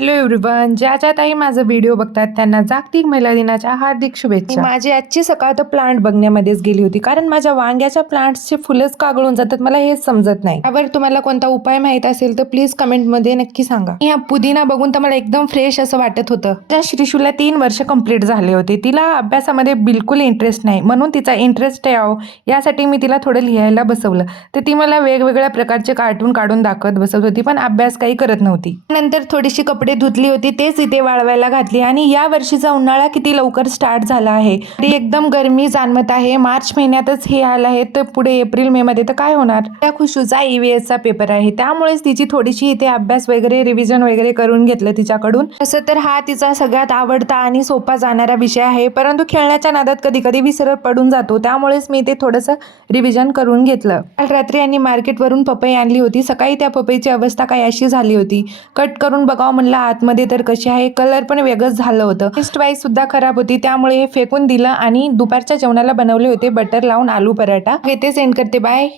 Hello everyone, ज्या ज्या ताई माझा व्हिडिओ बघतात त्यांना जागतिक महिला दिनाच्या हार्दिक शुभेच्छा. माझी आजची सकाळ तर प्लांट बघण्यामध्येच गेली होती, कारण माझ्या वांग्याच्या प्लांट्सचे फुलंच का गळून जातात मला हेच समजत नाही. यावर तुम्हाला कोणता उपाय माहित असेल तर प्लीज कमेंटमध्ये नक्की सांगा. या पुदिना बघून तर मला एकदम फ्रेश असं वाटत होतं. त्या श्रीशूला 3 वर्ष कंप्लीट झाले होते. तिला अभ्यासामध्ये बिलकुल इंटरेस्ट नाही, म्हणून तिचा इंटरेस्ट यावं यासाठी मी तिला थोडं लिहायला बसवलं. तर ती मला वेगवेगळ्या प्रकारचे कार्टून काढून दाखवत बसत होती, पण अभ्यास काही करत नव्हती. नंतर थोडीशी कपडे धुतली होती, तेच इथे वाळवायला घातली. आणि या वर्षीचा उन्हाळा किती लवकर स्टार्ट झाला आहे. एकदम गरमी जाणवत आहे. मार्च महिन्यातच हे आलं आहे, तर पुढे एप्रिल मे मध्ये तर काय होणार. त्या खुशूचा EVS चा पेपर आहे, त्यामुळेच तिची थोडीशी इथे अभ्यास वगैरे रिव्हिजन वगैरे करून घेतलं तिच्याकडून. तसं तर हा तिचा सगळ्यात आवडता आणि सोपा जाणारा विषय आहे, परंतु खेळण्याच्या नादात कधी कधी विसर पडून जातो, त्यामुळेच मी ते थोडंसं रिव्हिजन करून घेतलं. काल रात्री यांनी मार्केटवरून पपई आणली होती. सकाळी त्या पपईची अवस्था काय अशी झाली होती. कट करून बघावं म्हणलं आतमध्ये तर कशी आहे. कलर पण वेगळंच झालं होतं. टेस्ट वाईज सुद्धा खराब होती, त्यामुळे हे फेकून दिलं आणि दुपारच्या जेवणाला बनवले होते बटर लावून आलू पराठा. हे ते सेंड करते. बाय.